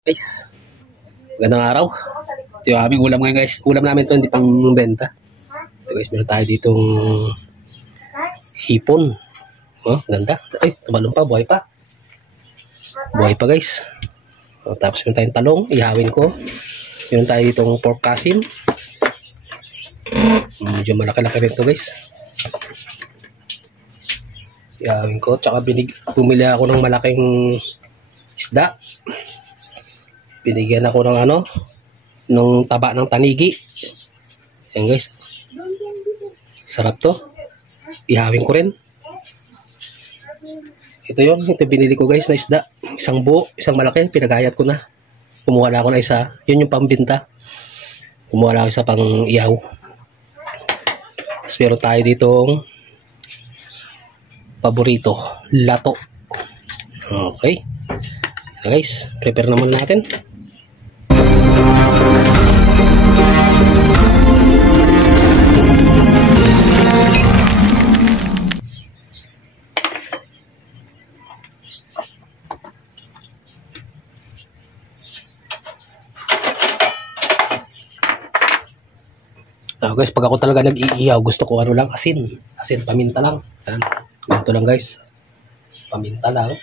Guys, magandang araw. Ito yung aming ulam ngayon guys. Ulam namin ito, hindi pang benta. Ito guys, meron tayo ditong hipon. Oh, ganda. Ay, tumalong pa, buhay pa. Buhay pa guys. Oh, tapos meron tayong talong, ihawin ko. Meron tayo ditong pork kasim. Medyo malaki-laki rin ito guys. Ihawin ko. Tsaka bumili ako ng malaking isda. Binigyan ako ng nung taba ng tanigi. Ayan guys. Sarap to. Ihawin ko rin. Ito yun. Ito binili ko guys na isda. Isang buo, isang malaki. Pinagayat ko na. Kumuha na ako na isa. Yun yung pambinta. Kumuha na ako isa pang ihaw. Tapos meron tayo ditong paborito. Lato. Okay. Ayan guys. Prepare naman natin. Guys, pag ako talaga nag-iihaw, gusto ko lang, asin. Asin, paminta lang. Yan. Ganito lang guys. Paminta lang.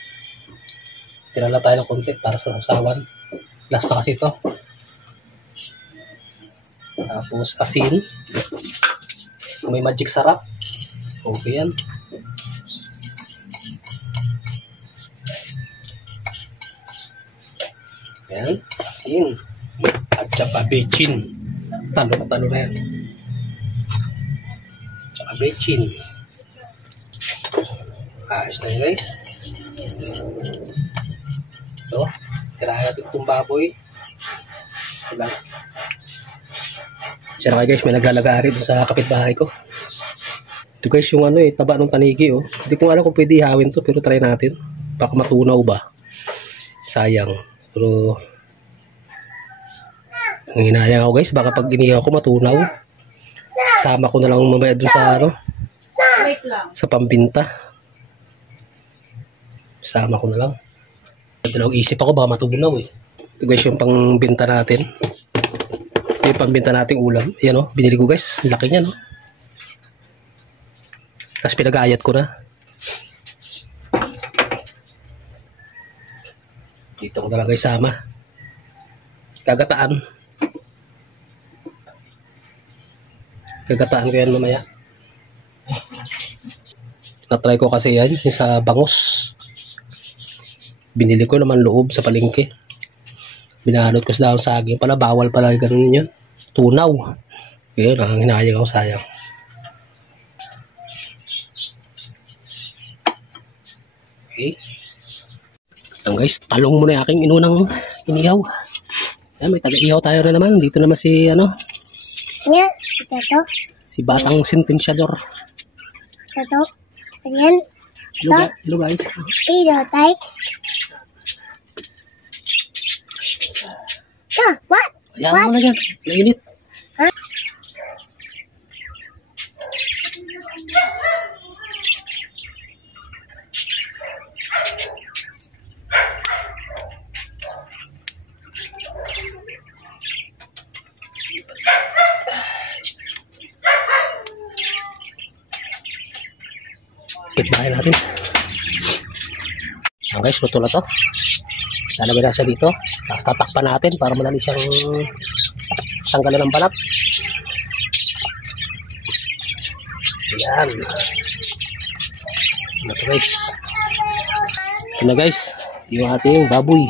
Tira lang tayo ng konti para sa sausawan. Last na kasi ito. Tapos asin. May magic sarap. Okay yan. Yan. Asin. At saka bechin. Talong na yan. Tsaka bechin. Ayos na yun guys. Ito. Tirahan natin itong baboy. Wala. Tsaka guys, may naglalagari dun sa kapitbahay ko. Ito guys yung taba ng tanigi oh. Hindi ko alam kung pwede ihawin to, pero try natin. Baka matunaw ba? Sayang. Pero ang hinayang ako guys, baka pag inihaw ko matunaw. Sama ko na lang mamaya dun sa sa pambinta. Sama ko na lang. Dalawang isip ako, baka matunaw eh. Ito guys yung pangbinta natin. Ito yung pambinta nating ulam. Ayan o, binili ko guys. Laki niya no. Tapos pinag-ayat ko na. Dito ko na lang guys sama. Gagataan. Gagataan ko yan mamaya. Na-try ko kasi yan sa bangus. Binili ko naman loob sa palengke. Binalot ko sa daon saging pala. Bawal pala ganun yun. Tunaw. Yun, ang hinayang ako, sayang. Okay. Ayan guys, talong muna yung aking inunang inihaw. Ayan, may taga-ihaw tayo na naman. Dito naman si Yeah, ito. Si Batang Sentensyador. Ito. Ayan. Hello guys. Ito, tay. What? Ayan mo na dyan. Mainit. Huh? Pitbahin natin. Ayan guys, luto na to. Lalagay na siya dito. Tapos tatakpan natin para madali siyang tanggalan ng balat. Ayan. Ito guys. Ito na guys. Yung ating baboy.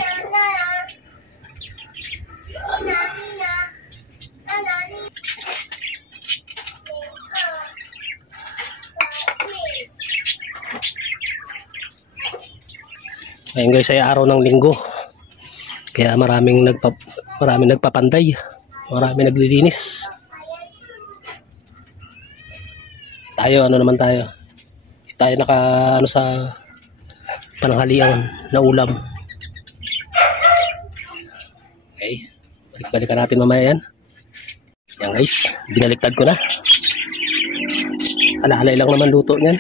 Ayan guys, ay araw ng linggo. Kaya maraming nagpapanday. Maraming naglilinis. Tayo, naman tayo. Tayo naka sa pananghalian na ulam. Okay. Balik-balikan natin mamaya yan. Yan guys, binaliktad ko na. Ala-alay lang naman luto niyan.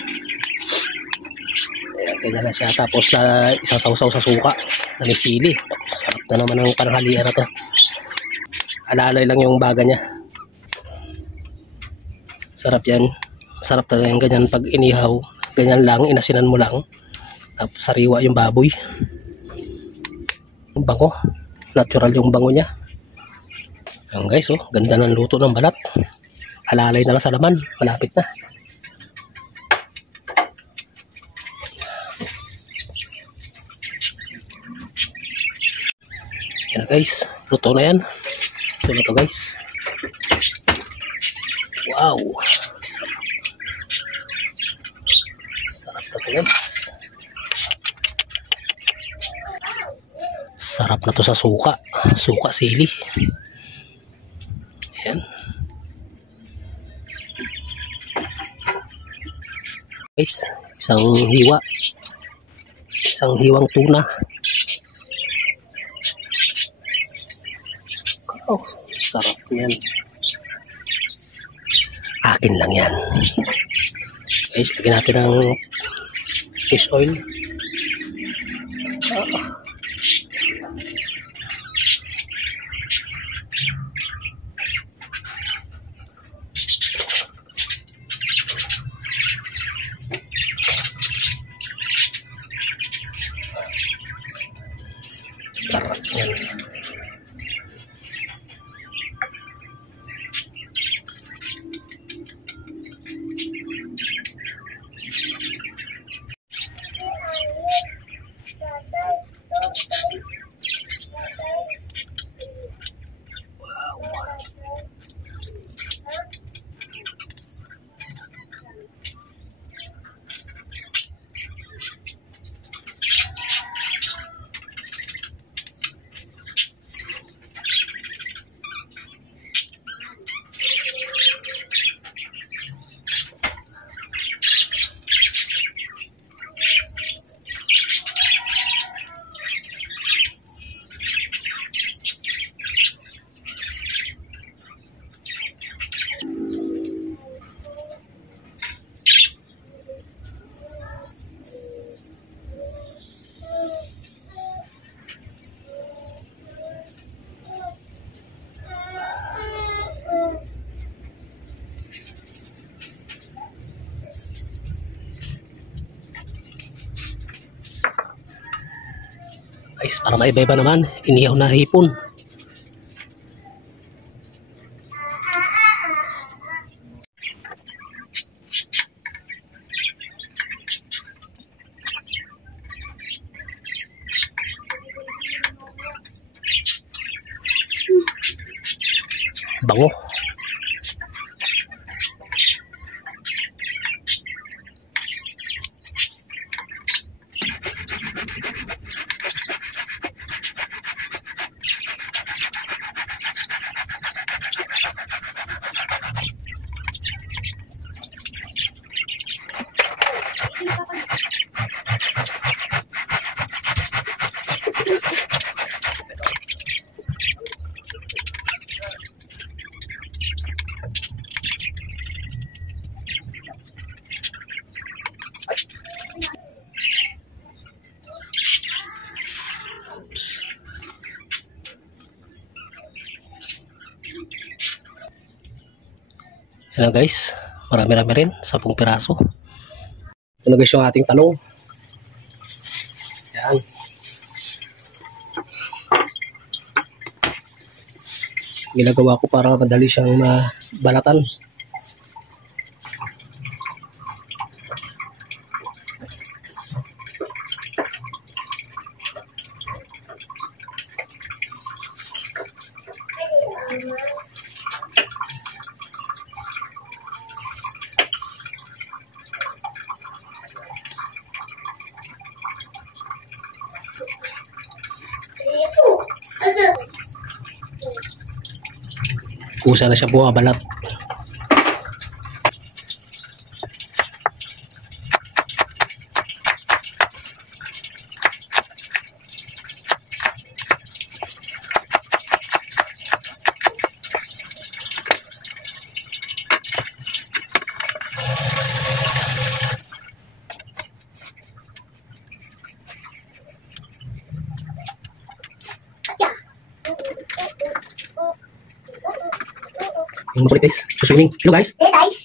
Ayan, kaya na siya. Tapos na isang sausaw sa suka. na may sili. Sarap na naman ang pananghalian na to. Alalay lang yung baga niya. Sarap yan. Sarap talaga yung ganyan pag inihaw. Ganyan lang, inasinan mo lang. Tapos sariwa yung baboy. Yung bango. Natural yung bango niya. Ayan guys, oh, ganda ng luto ng balat. Alalay na lang sa laman. Malapit na. Yan guys, luto na yan. Ito na to guys. Wow, sarap. Sarap na to guys. Sarap na to sa suka. Suka sili. Ayan. Guys, isang hiwa. Isang hiwang tuna. Oh, sarap yan. Akin lang yan. Guys, lagyan natin ng fish oil. Sarap yan. Guys, para maiba-iba naman, inihaw na hipon. Bango. Yan na guys, marami-rami rin, 10 piraso. Ito na guys yung ating talong. Yan. Ginagawa ko para madali siyang mabalatan. Kusa na siya bumabalat. Yung makulit guys. Swimming. Hello guys. Hey, guys.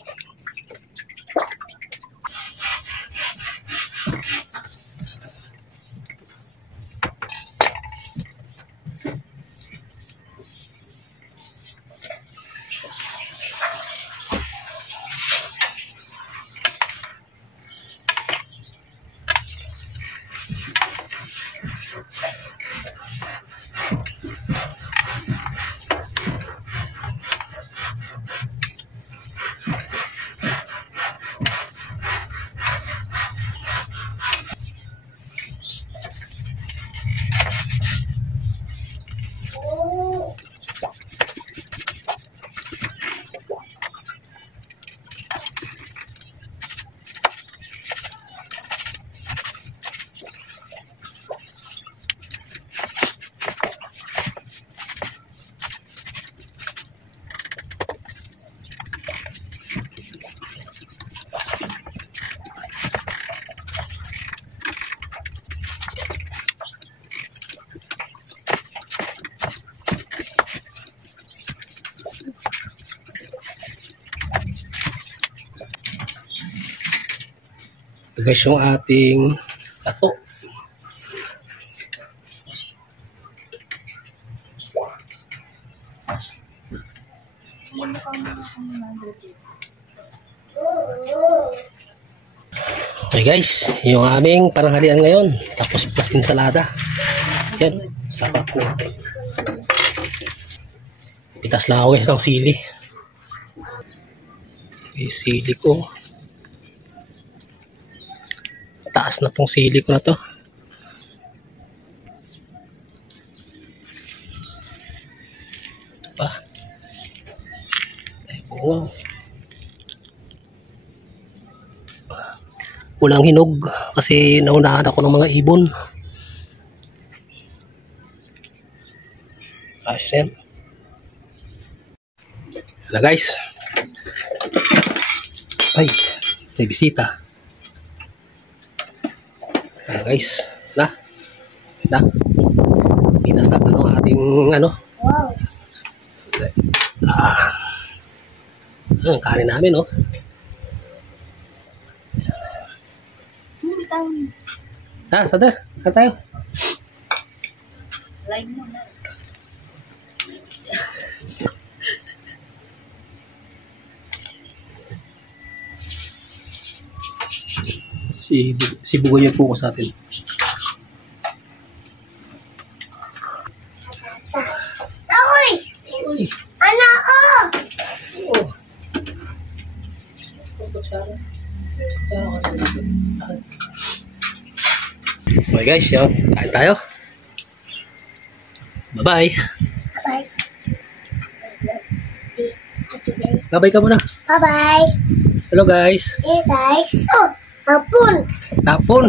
Ito guys yung ating tato. Okay guys, yung aming pananghalian ngayon. Tapos plus ensalada. Yan, sarap po. Pitas lang ako guys ng sili. Okay, sili ko. Taas na tong sili ko na to. Ito pa. Ay, bungaw. Walang hinog kasi naunahan ako ng mga ibon. Ayos yan. Hala guys. Ay, may bisita. Hala guys. Hala. Hala. Inasak na ng ating ano. Wow. Ang kanin namin oh. Sadar. Kaya tayo. Live mo na. Sibugan niyo po ko sa atin. Uy! Uy! Ano? Oh! Oh. Okay guys, yun. Kain tayo. Bye-bye. Bye-bye. Bye-bye ka muna. Bye-bye. Hello guys. Hey, guys. Oh, hapon. Tapon.